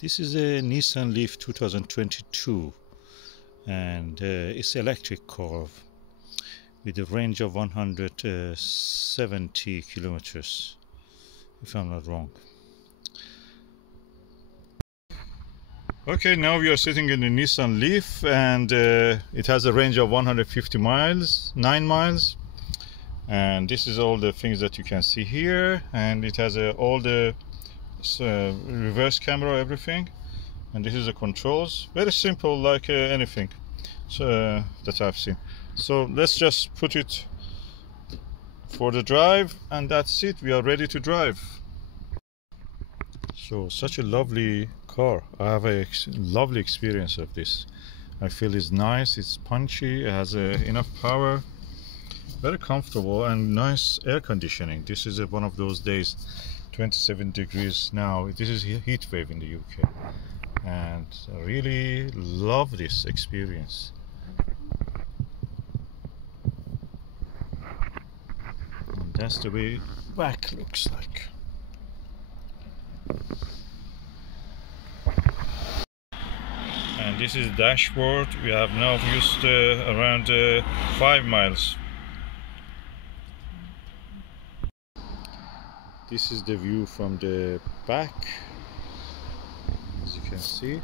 This is a Nissan LEAF 2022 and it's electric car with a range of 170 kilometers, if I'm not wrong. Okay, now we are sitting in the Nissan LEAF and it has a range of 150 miles, 9 miles. And this is all the things that you can see here, and it has all the reverse camera, everything, and this is the controls. Very simple, like anything that I've seen. So let's just put it for the drive, and that's it. We are ready to drive. So such a lovely car. I have a lovely experience of this. I feel it's nice, it's punchy, it has enough power, very comfortable, and nice air conditioning. This is one of those days, 27 degrees now. This is a heat wave in the UK, and I really love this experience. And that's the way back looks like. And this is dashboard. We have now used around 5 miles. This is the view from the back. As you can see,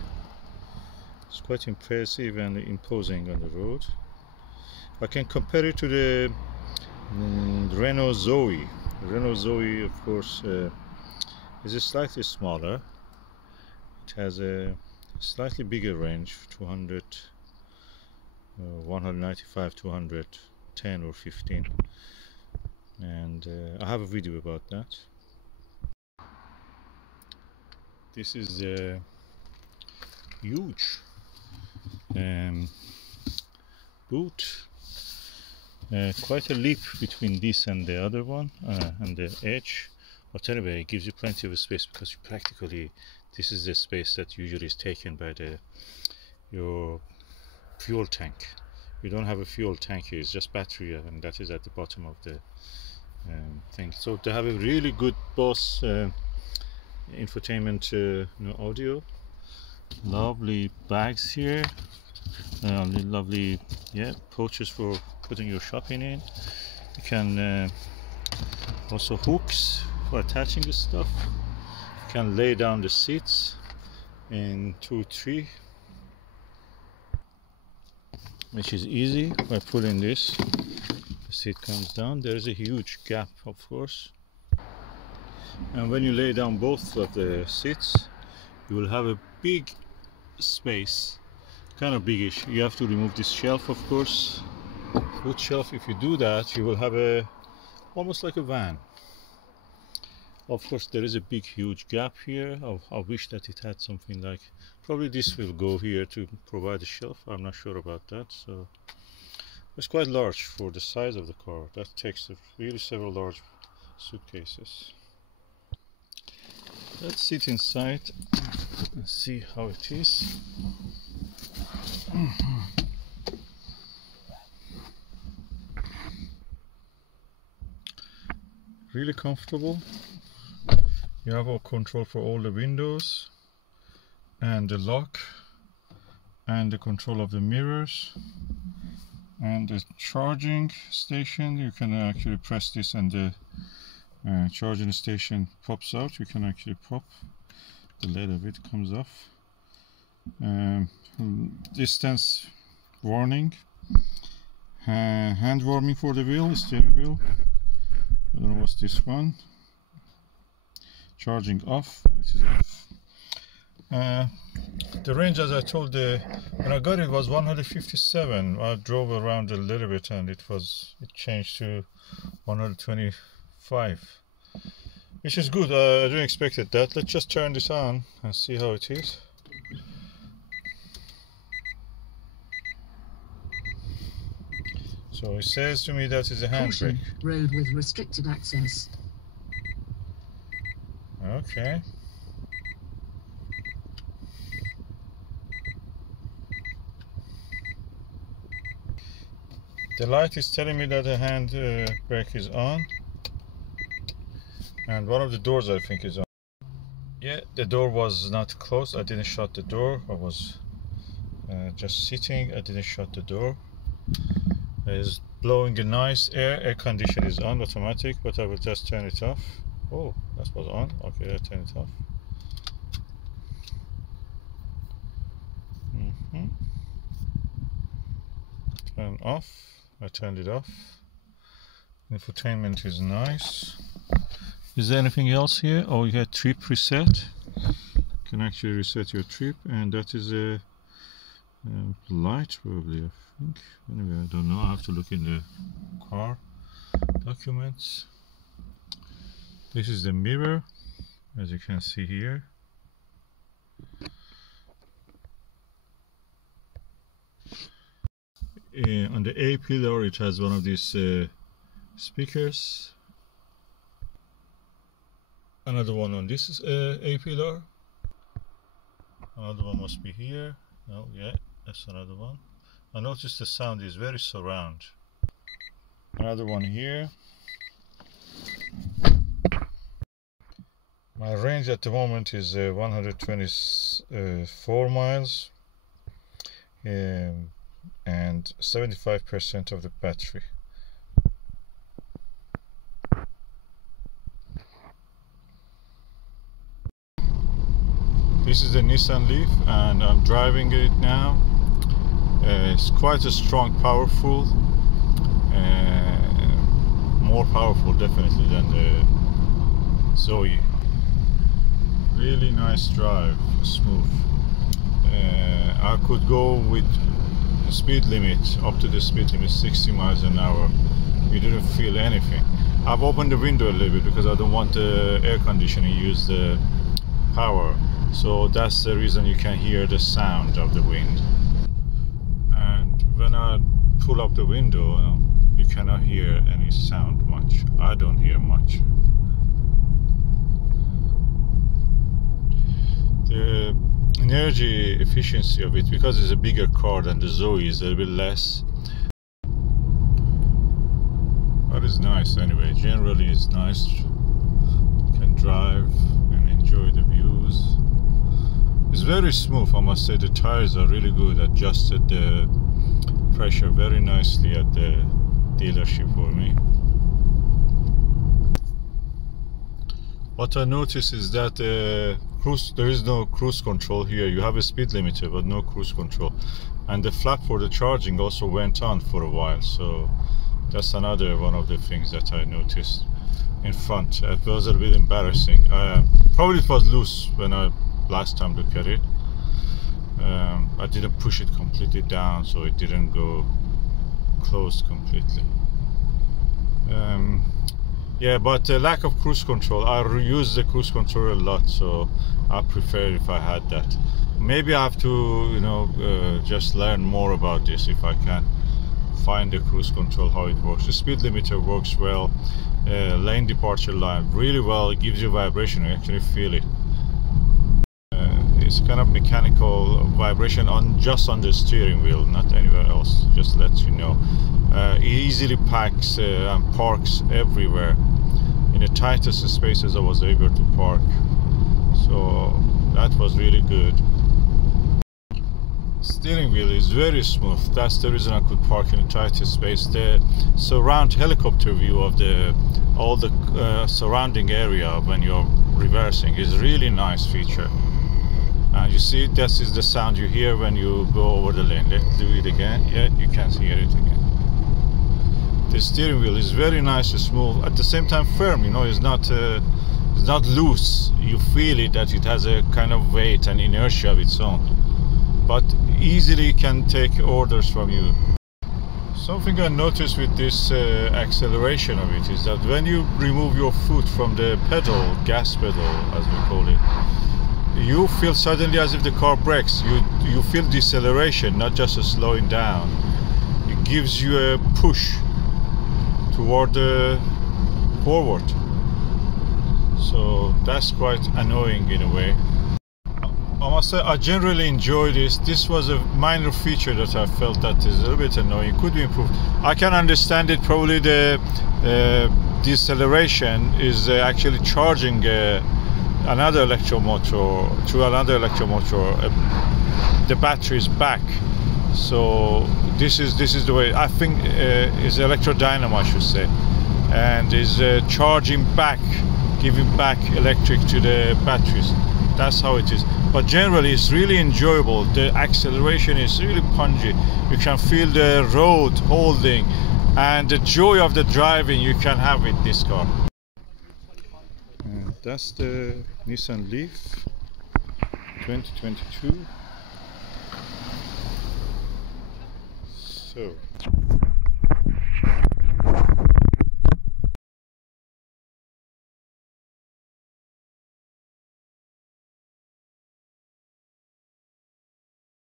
it's quite impressive and imposing on the road. I can compare it to the Renault Zoe. The Renault Zoe, of course, is slightly smaller. It has a slightly bigger range, 195, 210 or 15. And I have a video about that. This is a huge boot. Quite a leap between this and the other one, and the edge. But anyway, it gives you plenty of space, because you practically, this is the space that usually is taken by your fuel tank. You don't have a fuel tank here, it's just battery, and that is at the bottom of the thing. So they have a really good Bose infotainment audio. Lovely bags here, lovely pouches for putting your shopping in. You can also hooks for attaching the stuff. You can lay down the seats in 2, 3, which is easy by pulling this. The seat comes down. There is a huge gap, of course, and when you lay down both of the seats, you will have a big space, kind of biggish. You have to remove this shelf, of course, foot shelf. If you do that, you will have almost like a van. Of course, there is a big huge gap here. I wish that it had something like, probably this will go here to provide a shelf. I'm not sure about that. So it's quite large for the size of the car. That takes really several large suitcases. Let's sit inside and see how it is. Really comfortable. You have all control for all the windows, and the lock, and the control of the mirrors, and the charging station. You can actually press this, and the charging station pops out. You can actually pop the lid of it, comes off. Distance warning, hand warming for the wheel, steering wheel. I don't know what's this one. Charging off. This is off. The range, as I told, when I got it, was 157. I drove around a little bit, and it changed to 125, which is good. I didn't expect that. Let's just turn this on and see how it is. So it says to me that is a handbrake. Road with restricted access. Okay. The light is telling me that the hand brake is on, and one of the doors I think is on. Yeah, Yeah, the door was not closed. I didn't shut the door. I was just sitting. I didn't shut the door. It's blowing a nice air. Air conditioner is on automatic, but I will just turn it off. Oh, that was on. Okay, I turn it off. Turn off. I turned it off. Infotainment is nice. Is there anything else here? Oh, you had trip reset. You can actually reset your trip, and that is a light probably, I think. Anyway, I don't know. I have to look in the car documents. This is the mirror, as you can see here. On the A pillar, it has one of these speakers. Another one on this A pillar. Another one must be here. Oh yeah, that's another one. I noticed the sound is very surround. Another one here. My range at the moment is 124 miles and 75% of the battery. This is the Nissan LEAF and I'm driving it now. It's quite a strong, powerful, more powerful definitely than the Zoe. Really nice drive, smooth. I could go with the speed limit, up to the speed limit, 60 miles an hour. You didn't feel anything. I've opened the window a little bit because I don't want the air conditioning use the power. So that's the reason you can hear the sound of the wind. And when I pull up the window, you cannot hear any sound much. I don't hear much. The energy efficiency of it, because it's a bigger car than the Zoe, is a little bit less. But it's nice anyway. Generally it's nice. You can drive and enjoy the views. It's very smooth, I must say. The tires are really good. Adjusted the pressure very nicely at the dealership for me. What I noticed is that there is no cruise control here. You have a speed limiter but no cruise control, and the flap for the charging also went on for a while, so that's another one of the things that I noticed in front. It was a little bit embarrassing. Probably it was loose when I last time looked at it. I didn't push it completely down, so it didn't go closed completely. Yeah, but lack of cruise control. I use the cruise control a lot, so I prefer if I had that. Maybe I have to, you know, just learn more about this if I can find the cruise control, how it works. The speed limiter works well. Lane departure line really well. It gives you vibration. You actually feel it. It's kind of mechanical vibration just on the steering wheel, not anywhere else. Just lets you know. It easily packs and parks everywhere. In the tightest spaces I was able to park, so that was really good. Steering wheel is very smooth. That's the reason I could park in the tightest space. The surround helicopter view of all the surrounding area when you're reversing is really nice feature. You see, this is the sound you hear when you go over the lane. Let's do it again. Yeah, you can hear it again. The steering wheel is very nice and smooth, at the same time firm. You know, it's not loose. You feel it, that it has a kind of weight and inertia of its own, but easily can take orders from you. Something I noticed with this acceleration of it is that when you remove your foot from the pedal, gas pedal as we call it, you feel suddenly as if the car brakes. You feel deceleration, not just a slowing down. It gives you a push toward the forward, so that's quite annoying in a way. I must say I generally enjoy this. This was a minor feature that I felt that is a little bit annoying, could be improved. I can understand it. Probably the deceleration is actually charging another electromotor, the battery is back. So this is the way, I think is electrodynamo, I should say, and is charging back, giving back electric to the batteries. That's how it is. But generally it's really enjoyable. The acceleration is really punchy. You can feel the road holding, and the joy of the driving you can have with this car. And that's the Nissan LEAF 2022. So